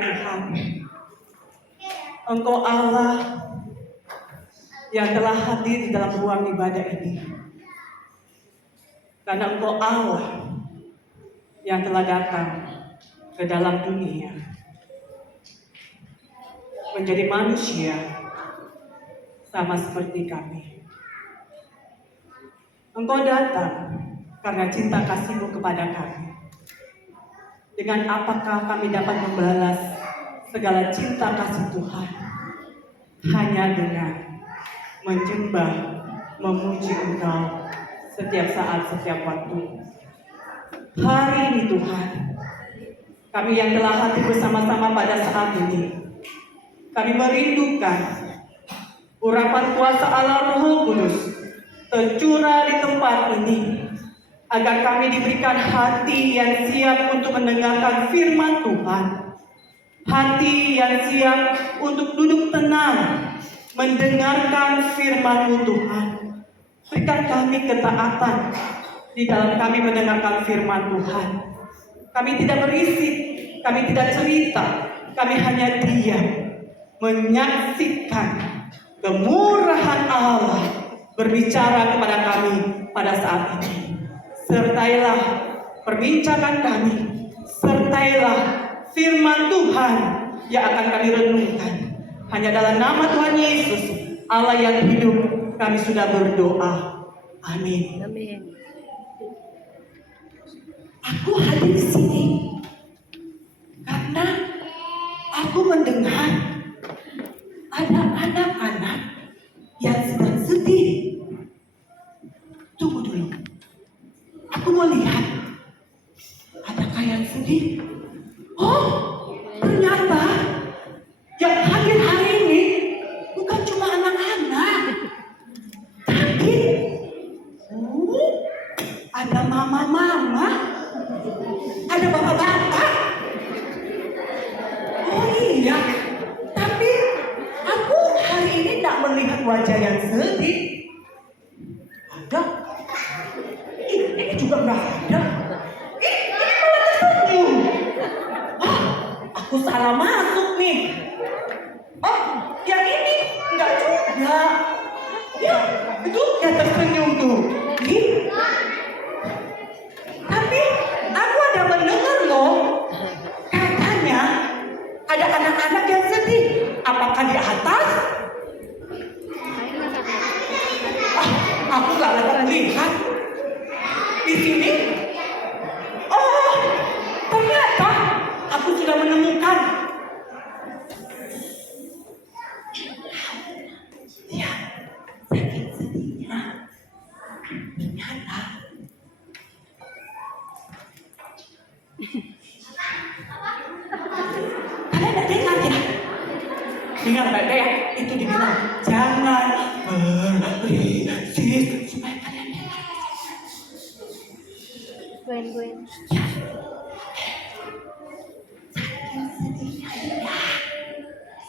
Tuhan, Engkau Allah yang telah hadir di dalam ruang ibadah ini. Karena Engkau Allah yang telah datang ke dalam dunia, menjadi manusia sama seperti kami. Engkau datang karena cinta kasih-Mu kepada kami. Dengan apakah kami dapat membalas segala cinta kasih Tuhan? Hanya dengan menyembah, memuji Engkau setiap saat, setiap waktu. Hari ini Tuhan, kami yang telah hadir bersama-sama pada saat ini, kami merindukan urapan kuasa Allah Roh Kudus tercurah di tempat ini, agar kami diberikan hati yang siap untuk mendengarkan firman Tuhan, hati yang siap untuk duduk tenang mendengarkan firman-Mu Tuhan. Berikan kami ketaatan di dalam kami mendengarkan firman Tuhan. Kami tidak berisik, kami tidak cerita, kami hanya diam menyaksikan kemurahan Allah berbicara kepada kami pada saat ini. Sertailah perbincangan kami, sertailah firman Tuhan yang akan kami renungkan. Hanya dalam nama Tuhan Yesus, Allah yang hidup, kami sudah berdoa. Amin. Amin. Aku hadir di sini karena aku mendengar ada anak-anak yang sedang sedih. Tunggu dulu. Aku mau lihat, adakah yang sedih? Oh, ternyata yang hadir hari ini bukan cuma anak-anak, tapi ada mama-mama, ada bapak-bapak. Oh iya, tapi aku hari ini tak melihat wajah yang sedih. Ada? Ini juga nggak ada. Ini malah tersenyum. Ah, aku salah masuk nih. Oh, yang ini enggak juga. Ya, itu yang tersenyum tuh. Ih. Tapi aku ada mendengar loh, katanya ada anak-anak yang sedih. Apakah di atas? Aku nggak dapat melihat. Di sini? Oh, ternyata aku sudah menemukan. Ya, saking sedihnya. Ternyata kalian tidak dengar ya? Dengar baik ya? Itu dibilang jangan berisik supaya kalian dengar. Gwen.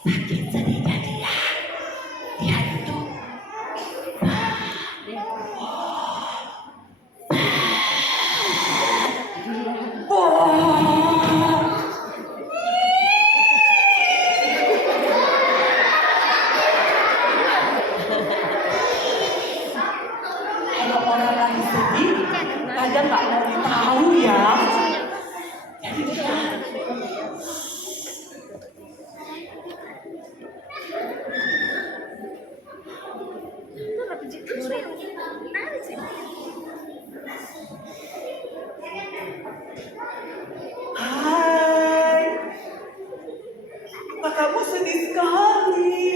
Saking sedihnya dia. Lihat itu. Kalau orang lagi sedih, kadang nggak mau tahu ya. Jadi hai, kok kamu sedih sekali?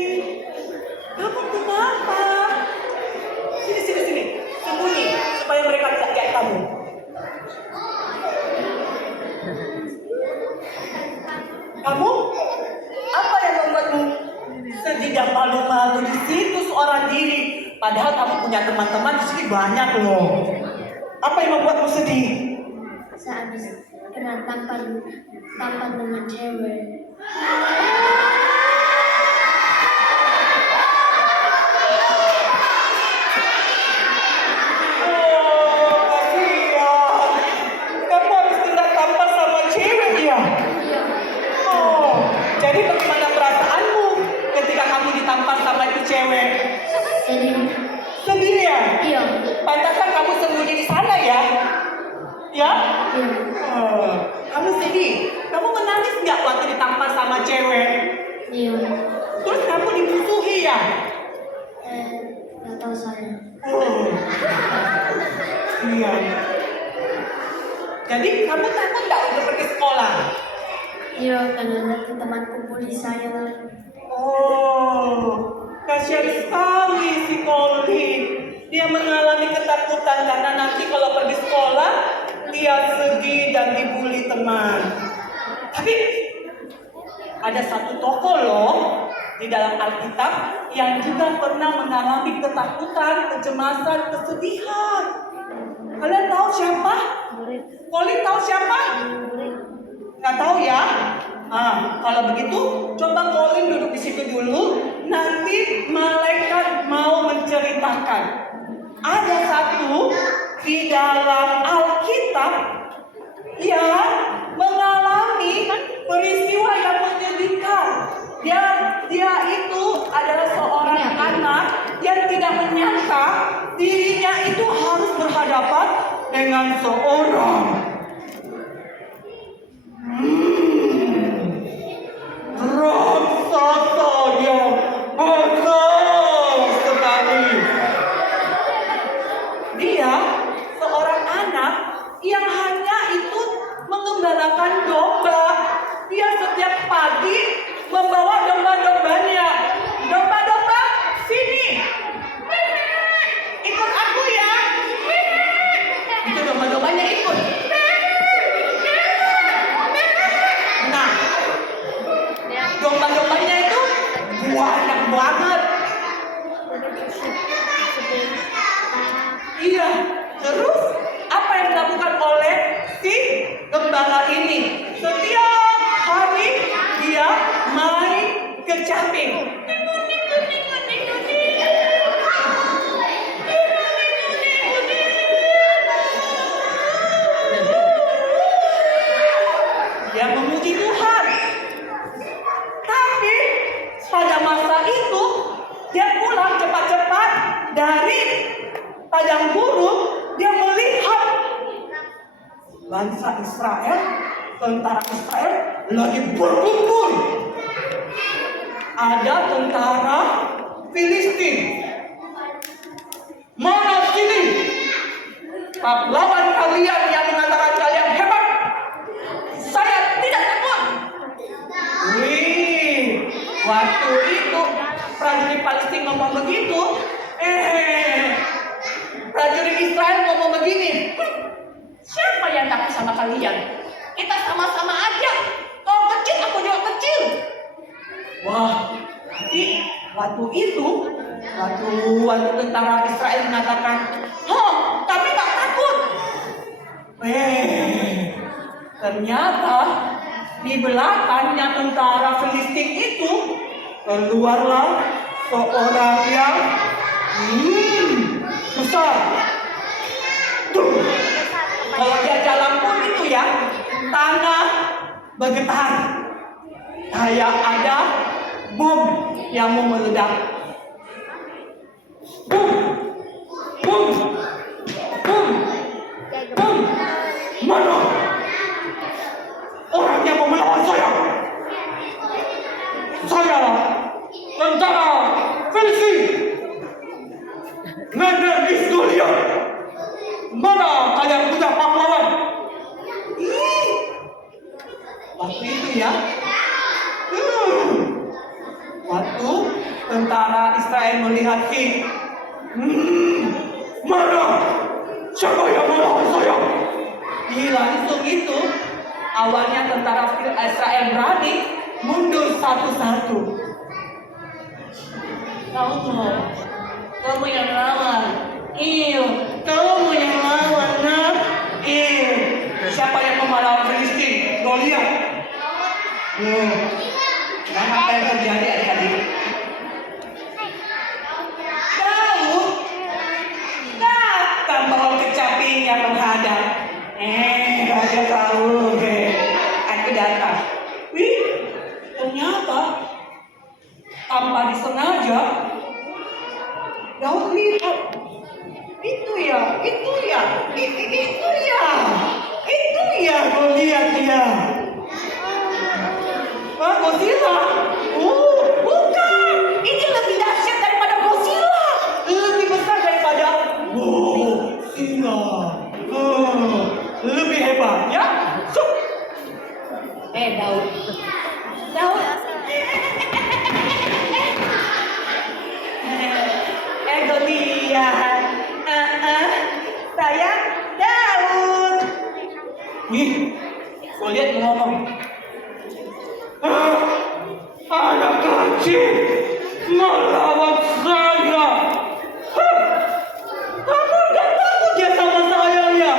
Kamu kenapa? Sini, sembunyi supaya mereka tidak lihat kamu. Kamu? Apa yang membuatmu sedih dan malu-malu di situ seorang diri? Padahal kamu punya teman-teman di sini banyak loh. Apa yang membuatmu sedih? Saat pernah tampan dengan cewek. Kamu habis tidak tampan sama cewek ya? Oh, ya? Iya. Pantasan kamu sembunyi di sana ya? Ya? Iya. Kamu sedih? Kamu menangis nggak waktu ditampar sama cewek? Iya. Terus kamu dimusuhi ya? Nggak tahu saya. Oh. Iya. Jadi kamu takut nggak untuk pergi sekolah? Iya, karena nanti temanku bully saya. Oh, kasihan sekali si Colin. Dia mengalami ketakutan karena nanti kalau pergi sekolah dia sedih dan dibully teman. Tapi ada satu tokoh loh di dalam Alkitab yang juga pernah mengalami ketakutan, kecemasan, kesedihan. Kalian tahu siapa? Colin tahu siapa? Nggak tahu ya? Kalau begitu coba Colin duduk di situ dulu. Nanti malaikat mau menceritakan. Ada satu di dalam Alkitab yang mengalami peristiwa yang menyedihkan. Dia itu adalah seorang anak yang tidak menyangka dirinya itu harus berhadapan dengan seorang raksasa yang besar sekali. Dia seorang anak yang hanya itu mengembalakan domba. Dia setiap pagi membawa domba-dombanya. Domba-domba, sini. Ikut aku ya. Itu domba-dombanya ikut. Nah, domba-dombanya itu banyak banget. Iya, terus apa yang dilakukan oleh si gembala ini? Setiap hari dia main kecapi. Dia memuji Tuhan. Tapi pada masa itu dia pulang cepat-cepat dari padang gurun. Dia melihat bangsa Israel, tentara Israel lagi berkumpul. Ada tentara Filistin. Mana sini pahlawan kalian yang mengatakan kalian hebat? Saya tidak takut. Wih, waktu itu prajurit Palestina ngomong begitu, prajurit Israel ngomong begini, siapa yang takut sama kalian? Kita sama-sama aja. Kau kecil, aku juga kecil. Wah, tapi waktu itu, waktu tentara Israel mengatakan, kami tak takut. Ternyata di belakangnya tentara Filistin itu keluarlah seorang yang besar. Tuh, kalau dia jalan pun itu ya, tanah bergetar. Kayak ada bom yang mau meledak. Bom, bom, bom, bom. Mana orang yang mau melawan saya? Saya tentara Filistin. Nader Isdulia. Mana kalian punya pahlawan? Waktu itu ya, waktu tentara Israel melihat si mana siapa yang melawan saya? Langsung itu awalnya tentara Israel berani mundur satu-satu. Kamu yang lawan. Kamu yang lawan, nak. Siapa yang mau melawan Filistin? Goliat. Dan apa yang terjadi adik-adik? Daud datang bawa kecapinya menghadap. Raja Saul, aku datang. Wih, ternyata tanpa disengaja Daud lihat ya, itu ya, itu ya Goliat ya. Ah, Godzilla? Bukan. Ini lebih dahsyat daripada Godzilla. Lebih besar daripada singa. Lebih hebat ya. Sup. Daud. Goliat. Saya Daud. Nih, Goliat ngomong. Anak kecil melawan saya. Kamu nggak takut ya sama saya ya?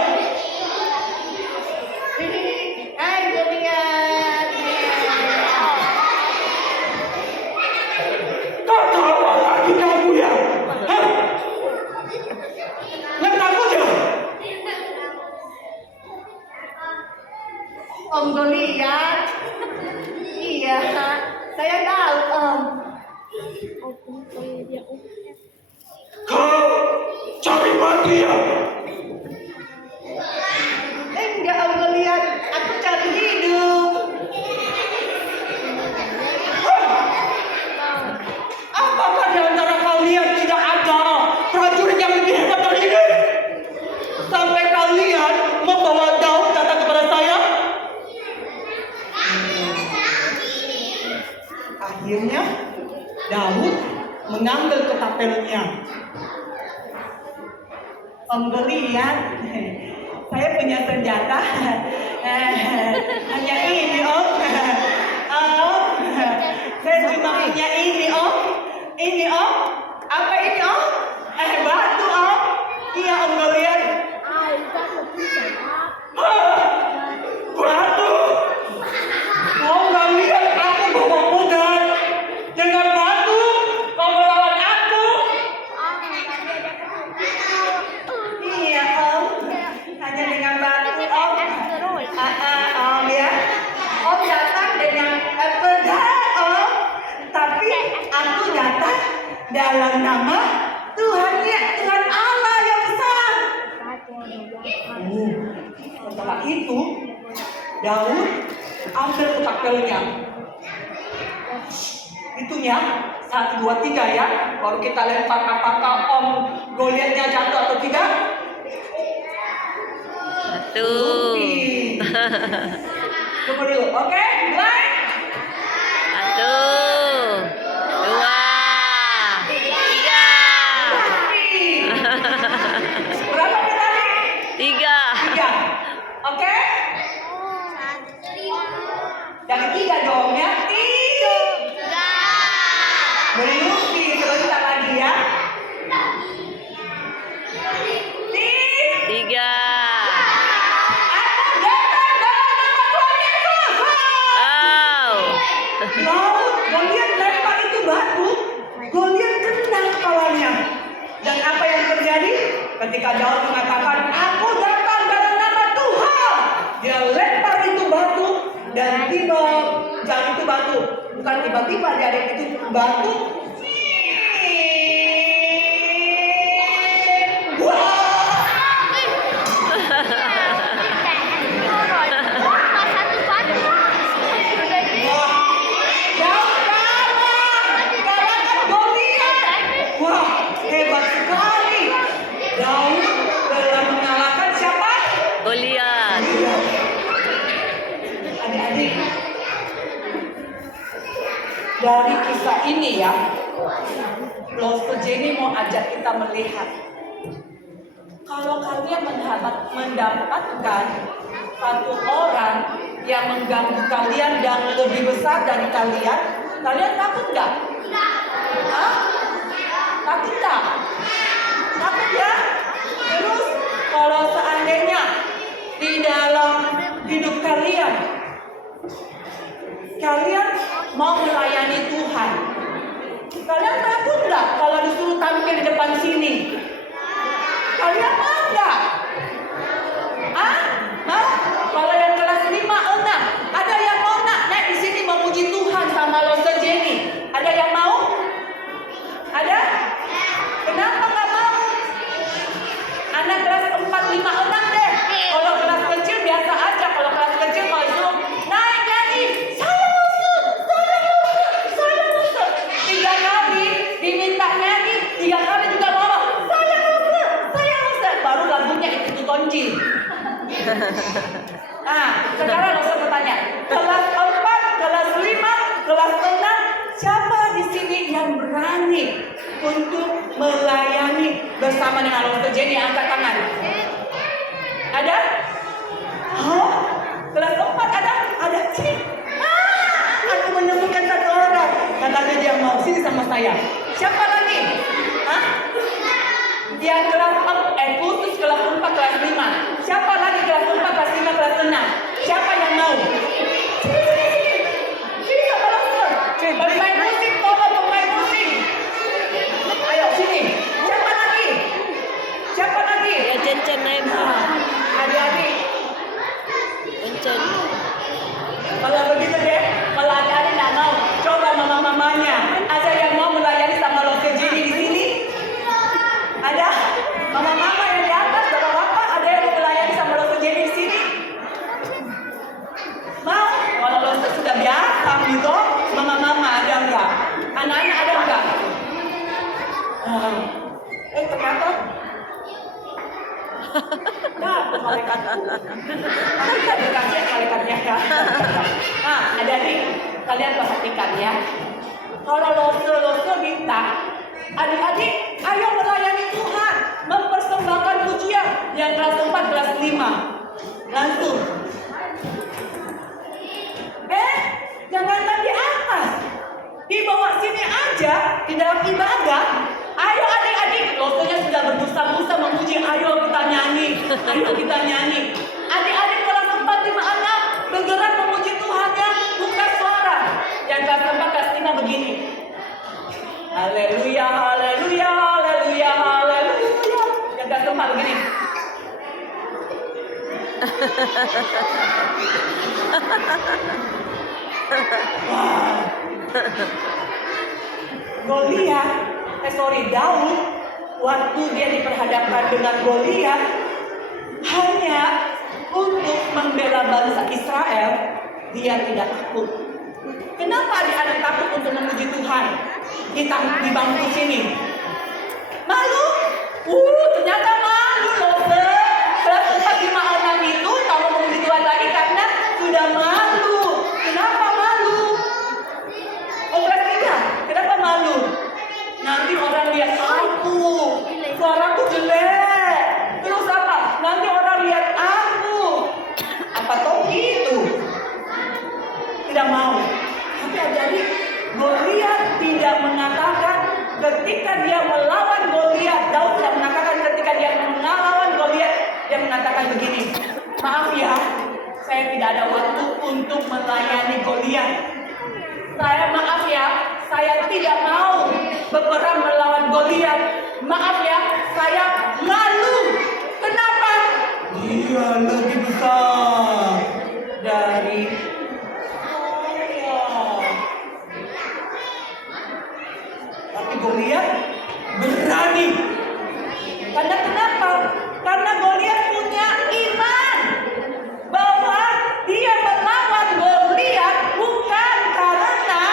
Hai Goliat. Ketawa lagi kamu ya? Nggak takut ya? Om Goliat. Iya, saya tahu Om. Kau cari mati ya? Enggak Om Goliat, aku cari hidup. Apakah di antara kalian tidak ada prajurit yang lebih hebat dari ini? Sampai kalian membawa Daud datang kepada saya? Akhirnya Daud mengambil ketapelnya. Om Goliat, saya punya senjata. Hanya ini Om. Saya cuma punya ini Om. Ini Om. Apa ini Om? Batu Om. Iya Om Goliat. Batu. Kau nggak lihat aku bawa pedang dengan batu? Kau melawan aku? Iya Om. Hanya dengan batu Om. Om ya. Om datang dengan pedang Om. Tapi aku datang dalam nama Tuhan Allah yang besar. Setelah itu Daud ambil ketapelnya. Itunya 1, 2, 3 ya. Baru kita lempar apakah Om Goliatnya jatuh atau tidak. 1. Tunggu dulu. Oke, mulai. 1, 2, 3. Berapa kita nih? 3. 3. Oke? Jangan 3 dong ya. 3. Belum sebentar lagi ya. 3. Aku datang dalam nama Tuhan Yesus. Laut Goliat lempar itu batu. Goliat kena kepalanya. Dan apa yang terjadi? Ketika Daud mengatakan, aku datang dalam nama Tuhan. Dia lempar itu batu. Dan jangan itu batu. Bukan tiba-tiba dia ada itu batu. Hebat sekali. Daud telah mengalahkan siapa? Goliat. Adik-adik, dari kisah ini ya, Pastor Jenny mau ajak kita melihat, kalau kalian mendapatkan satu orang yang mengganggu kalian dan lebih besar dari kalian, kalian takut nggak? Hah? Takut nggak? Takut ya? Terus kalau seandainya di dalam hidup kalian mau melayani Tuhan, kalian takut nggak kalau disuruh tampil di depan sini? Kalian mau nggak? Kalau yang kelas 5, 6, ada yang mau naik di sini memuji Tuhan sama Pastor Jenny? Ada yang mau? Ada? Kenapa nggak mau? Sekarang Losa bertanya, kelas 4, kelas 5, kelas 6, siapa di sini yang berani untuk melayani bersama dengan Losa Jenny? Angkat tangan. Ada? Oh, kelas 4 ada? Ada sih. Aku menemukan satu orang. Katanya dia mau sini sama saya. Siapa lagi? Yang kelas 4, khusus kelas 4, kelas 5. Siapa lagi kelas 4, kelas 5, kelas 6? Siapa yang mau? Sini sama langsung. Bermain musik, tolong bermain musik. Ayo sini. Siapa lagi? Siapa lagi? Ya Cen Adik-adik. Cen. Kalau begitu deh, kalau adik-adik nggak mau, coba mama-mamanya. Ada yang mau melayani sama Losa Jenny di sini? Ada? Mama-mama yang di atas, bapak-bapak, ada yang mau melayani sama Losa Jenny di sini? Mau? Kalau Losa sudah biasa gitu, mama-mama ada enggak? Anak-anak ada enggak? Ternyata tuh malaikatku. Kita dikasih malaikatnya ya. Adik-adik, kalian perhatikan ya. Kalau Losa minta, adik-adik, ayo melayani Tuhan, mempersembahkan pujian yang kelas 4, kelas 5. Langsung. Jangankan di atas, di bawah sini aja, di dalam ibadah. Ayo adik-adik, Losanya sudah berbusa-busa memuji. Ayo kita nyanyi, ayo kita nyanyi. Adik-adik kelas 4, 5, 6 bergerak memuji Tuhan ya, buka suara. Yang kelas 4, kelas 5 begini. Haleluya, haleluya, haleluya, haleluya. Yang kelas 4 begini. Wah. Goliat, Daud, waktu dia diperhadapkan dengan Goliat, hanya untuk membela bangsa Israel, dia tidak takut. Kenapa adik-adik takut untuk memuji Tuhan? Kita di bangku sini. Malu? Ternyata malu loh, kelas 4, 5, 6 itu kamu memuji Tuhan lagi karena sudah malu. Kenapa malu? Kelas 3, kenapa malu? Nanti orang lihat aku, suaraku jelek. Terus apa? Nanti orang lihat aku. Apa toh gitu? Tidak mau. Tapi adik-adik, Goliat tidak mengatakan ketika dia melawan Goliat. Daud tidak mengatakan ketika dia melawan Goliat, dia mengatakan begini, maaf ya, saya tidak ada waktu untuk melayani Goliat. Maaf ya, saya tidak mau berperang melawan Goliat. Maaf ya, saya malu. Kenapa? Dia lebih besar dari saya. Tapi Goliat berani. Karena kenapa? Karena Goliat punya iman bahwa dia melawan Goliat bukan karena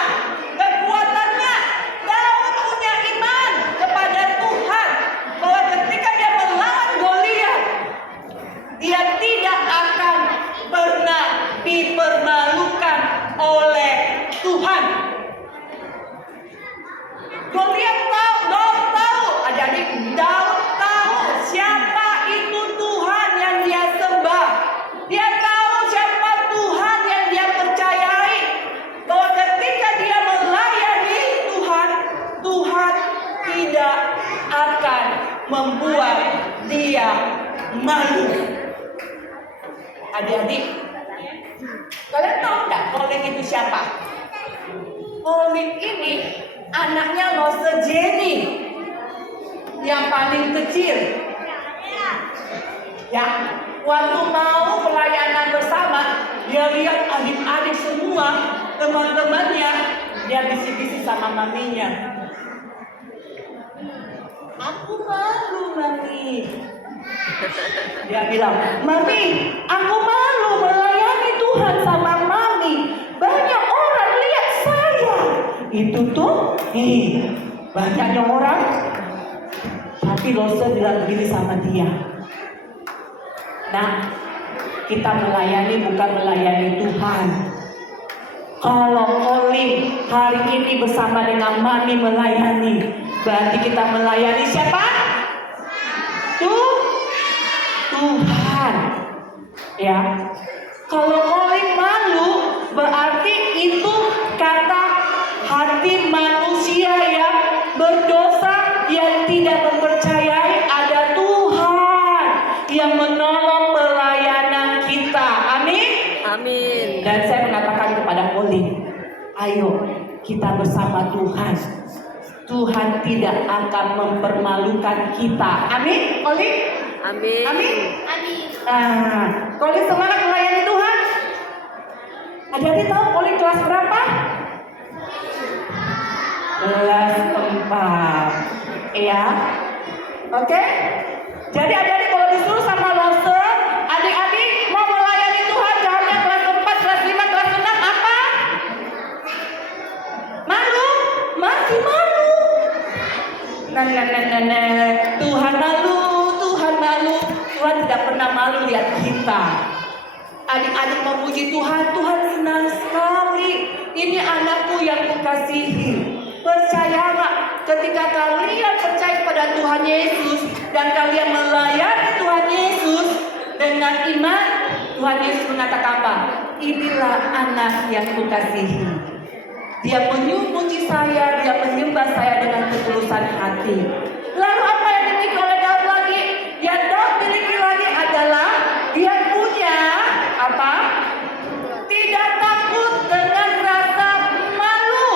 kekuatannya. Daud punya iman kepada Tuhan bahwa ketika dia melawan Goliat, dia tidak akan pernah dipermalukan oleh Tuhan. Goliat tahu, Daud tahu, adik-adik, Daud tahu siapa itu Tuhan yang dia sembah. Dia tahu siapa Tuhan yang dia percayai. Bahwa ketika dia melayani Tuhan, Tuhan tidak akan membuat dia malu. Adik-adik, kalian tahu nggak Olik itu siapa? Olik ini anaknya Losa Jenny yang paling kecil. Ya, waktu mau pelayanan bersama, dia lihat adik-adik semua, teman-temannya, dia bisik-bisik sama maminya. Aku malu, Mami. Dia bilang, Mami, aku malu melayani Tuhan sama Mami. Banyak orang lihat saya. Itu tuh, banyaknya orang. Tapi Losa bilang begini sama dia. Nah, kita melayani bukan melayani Tuhan. Kalau calling hari ini bersama dengan Mami melayani, berarti kita melayani siapa? Tuhan. Ya. Kalau calling malu, berarti itu kata hati manusia yang berdosa, yang tidak mempercayai ada Tuhan yang menolong pelayanan kita. Amin. Amin. Dan saya mengatakan kepada Oli, ayo kita bersama Tuhan. Tuhan tidak akan mempermalukan kita. Amin, Oli? Amin. Amin. Amin. Oli semangat melayani Tuhan. Adik-adik tahu Oli kelas berapa? Kelas 4. Ya. Oke? Jadi adik-adik kalau disuruh sama Loser, adik-adik mau melayani Tuhan jawabnya kelas 4, kelas 5, kelas 6 apa? Malu? Masih malu. Nah. Tuhan malu. Tuhan tidak pernah malu lihat kita. Adik-adik memuji Tuhan, Tuhan senang sekali. Ini anakku yang kukasihi. Percayalah, ketika kalian percaya pada Tuhan Yesus dan kalian melayani Tuhan Yesus dengan iman, Tuhan Yesus mengatakan apa? Inilah anak yang kukasihi. Dia memuji saya, dia menyembah saya dengan ketulusan hati. Lalu apa yang dimiliki oleh Daud lagi? Yang Daud miliki lagi adalah dia punya apa? Tidak takut dengan rasa malu.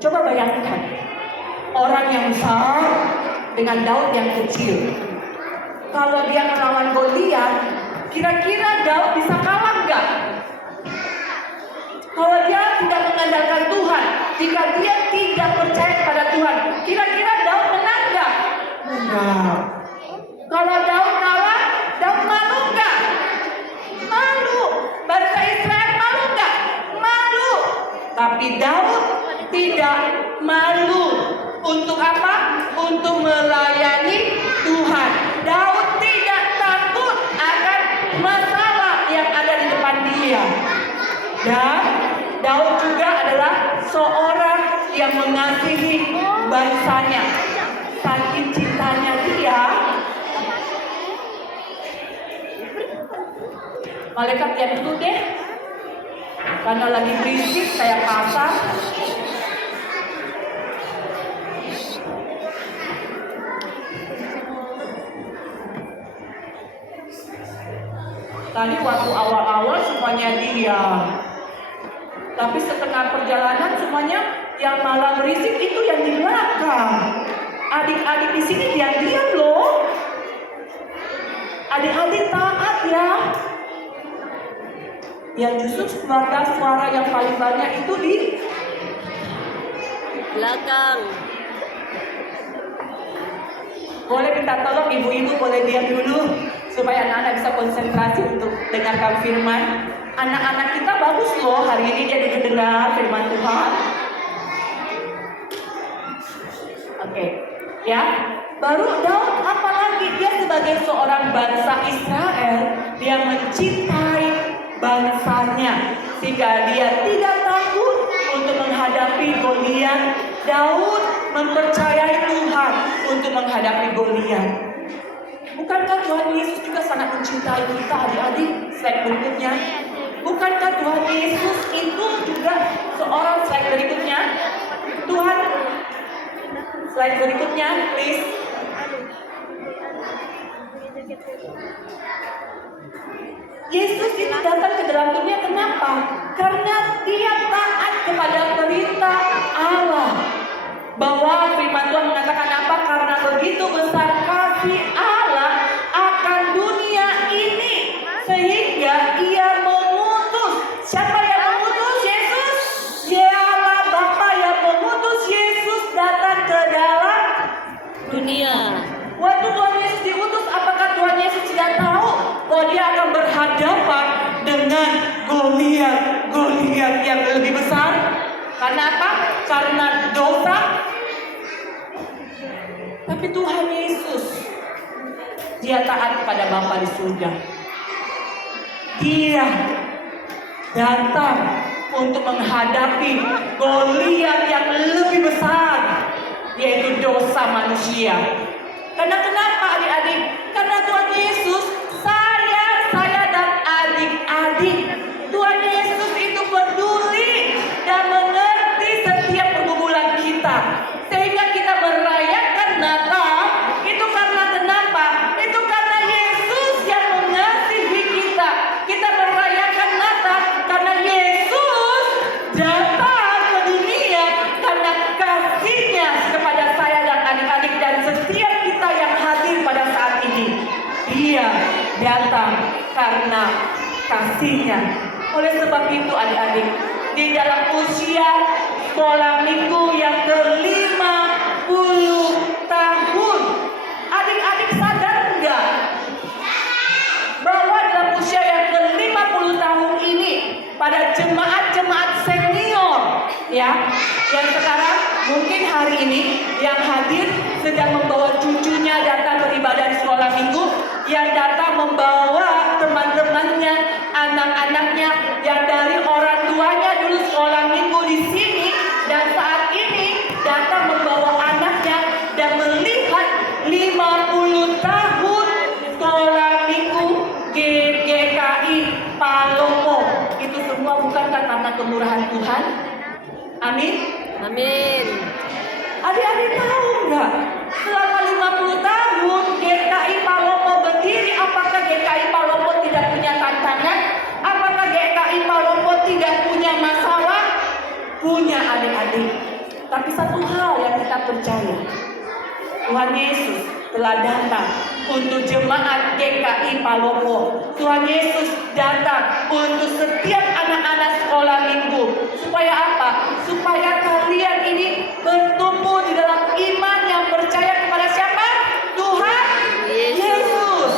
Coba bayangkan orang yang besar dengan Daud yang kecil. Kalau dia melawan Goliat, kira-kira Daud bisa kalah nggak? Kalau dia tidak mengandalkan Tuhan, jika dia tidak percaya kepada Tuhan, kira-kira Daud menang nggak? Enggak. Kalau Daud kalah, Daud malu nggak? Malu. Bangsa Israel malu nggak? Malu. Tapi Daud tidak malu. Untuk apa? Untuk melayani Tuhan. Daud tidak takut akan masalah yang ada di depan dia. Dan Daud juga adalah seorang yang mengasihi bangsanya. Saking cintanya dia, malaikat yang itu deh, karena lagi berisik saya pasang. Tadi waktu awal-awal semuanya diam. Tapi setengah perjalanan semuanya yang malah berisik itu yang di belakang. Adik-adik di sini diam-diam loh. Adik-adik taat ya. Yang justru suara yang paling banyak itu di Belakang. Boleh minta tolong ibu-ibu boleh diam dulu supaya anak-anak bisa konsentrasi untuk dengarkan firman. Anak-anak kita bagus loh, hari ini dia dengar firman Tuhan. Oke, ya. Baru Daud apalagi dia sebagai seorang bangsa Israel, dia mencintai bangsanya sehingga dia tidak takut untuk menghadapi Goliat. Daud mempercayai Tuhan untuk menghadapi Goliat. Bukankah Tuhan Yesus juga sangat mencintai kita adik-adik? Slide berikutnya. Bukankah Tuhan Yesus itu juga seorang slide berikutnya? Tuhan, slide berikutnya, please. Yesus itu datang ke dalam dunia kenapa? Karena dia taat kepada perintah Allah. Bahwa firman Tuhan mengatakan apa? Karena begitu besar kasih Allah akan dunia ini sehingga ia mengutus. Siapa yang mengutus? Yesus. Dialah Bapa yang mengutus Yesus datang ke dalam Dunia. Waktu Tuhan Yesus diutus, apakah Tuhan Yesus tidak tahu bahwa dia akan berhadapan dengan Goliat yang lebih besar? Karena apa? Karena dosa. Tapi Tuhan Yesus Dia taat kepada Bapa di surga. Dia datang untuk menghadapi Goliat yang lebih besar, yaitu dosa manusia. Karena kenapa adik-adik? Karena Tuhan Yesus, saya dan adik-adik, Tuhan Yesus itu peduli dan mengerti setiap pergumulan kita. Sehingga kita merayakan Natal, itu karena kenapa? Itu karena Yesus yang mengasihi kita. Kita merayakan Natal karena Yesus datang ke dunia karena kasih-Nya kepada saya dan adik-adik dan setiap kita yang hadir pada saat ini. Dia datang karena kasih-Nya. Oleh sebab itu adik-adik, di dalam usia sekolah minggu yang ke-50 tahun, adik-adik sadar enggak bahwa dalam usia yang ke-50 tahun ini, pada jemaat-jemaat senior ya, yang sekarang mungkin hari ini yang hadir sedang membawa cucunya datang beribadah di sekolah minggu, yang datang membawa teman-temannya, anak-anaknya yang dari orang tuanya dulu sekolah minggu di sini dan saat ini datang membawa anaknya dan melihat 50 tahun sekolah minggu GKI Palopo. Itu semua bukankah karena kemurahan Tuhan? Amin. Amin. Adik-adik tahu nggak? Selama 50 tahun GKI Palopo berdiri, apakah GKI Palopo tidak punya tantangan? Apakah GKI Palopo tidak punya masalah? Punya adik-adik. Tapi satu hal yang kita percaya, Tuhan Yesus telah datang untuk jemaat GKI Palopo. Tuhan Yesus datang untuk setiap anak-anak sekolah minggu. Supaya apa? Supaya kalian ini bertumbuh di dalam iman yang percaya kepada siapa? Tuhan Yesus.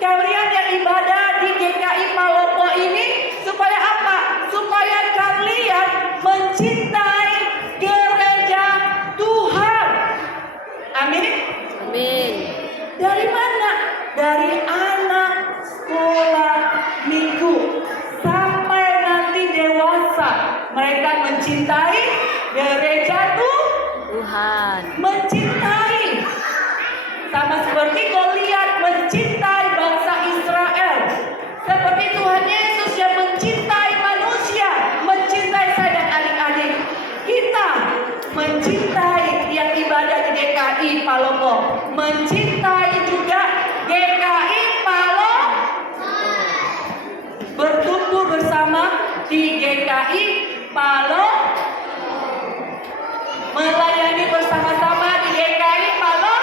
Kalian yang ibadah di GKI Palopo ini supaya apa? Supaya kalian mencintai gereja Tuhan. Amin. Amin. Dari mana? Dari anak sekolah minggu sampai nanti dewasa, mereka mencintai gereja Tuhan. mencintai. Sama seperti Goliat mencintai bangsa Israel. Seperti Tuhan Yesus yang mencintai manusia, mencintai saya dan adik-adik. Kita mencintai yang ibadah di GKI Palopo, mencintai juga GKI Palopo, bertumbuh bersama di GKI Palopo, melayani bersama-sama di GKI Palopo.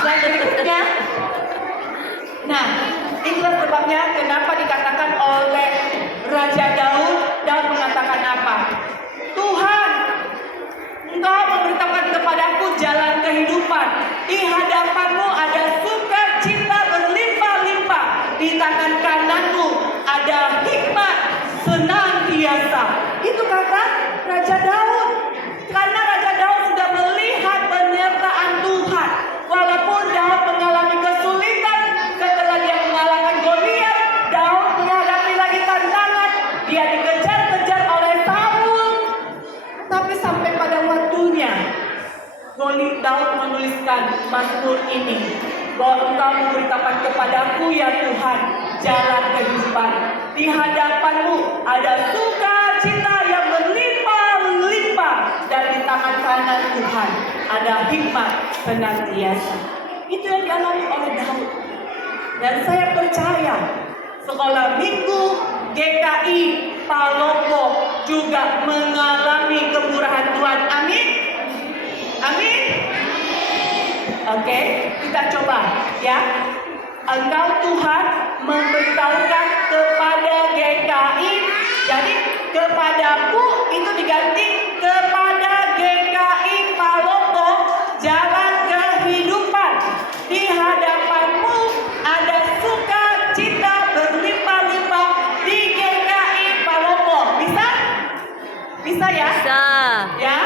Selanjutnya, nah itulah sebabnya kenapa dikatakan oleh Raja Daud mengatakan apa? Tuhan, Engkau memberitahukan kepadaku jalan kehidupan. Di hadapanmu ada sukacita berlimpah-limpah. Di tangan kananmu ada hikmat senantiasa. Itu kata Raja Daud. Karena Raja Daud sudah melihat penyertaan Tuhan. Walaupun Daud mengalami kesulitan setelah dia mengalahkan Goliat, Daud menghadapi lagi tantangan. Dia dikejar-kejar oleh Saul. Tapi sampai pada waktunya, Daud menuliskan Mazmur ini, bahwa Engkau memberitakan kepadaku ya Tuhan jalan kehidupan. Di hadapanmu ada sukacita yang berlimpah-limpah, dan di tangan kanan Tuhan ada hikmat senantiasa. Itu yang dialami oleh Daud. Dan saya percaya sekolah minggu GKI Palopo juga mengalami kemurahan Tuhan. Amin. Amin. Oke, kita coba ya. Engkau Tuhan memberitahukan kepada GKI, jadi kepadaku itu diganti kepada GKI Palopo jalan kehidupan. Di hadapanmu ada sukacita berlimpah-limpah di GKI Palopo. Bisa? Bisa ya? Bisa. Ya.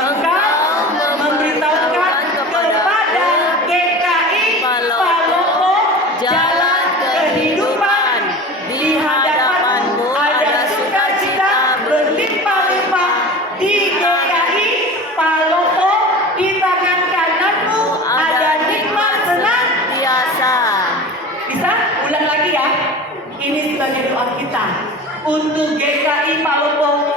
Engkau memberitahukan kepada GKI Palopo jalan kehidupan. Di hadapanmu ada sukacita berlimpah-limpah. Di GKI Palopo di tangan kananmu ada nikmat senantiasa. Bisa? Ulang lagi ya. Ini sebagai doa kita untuk GKI Palopo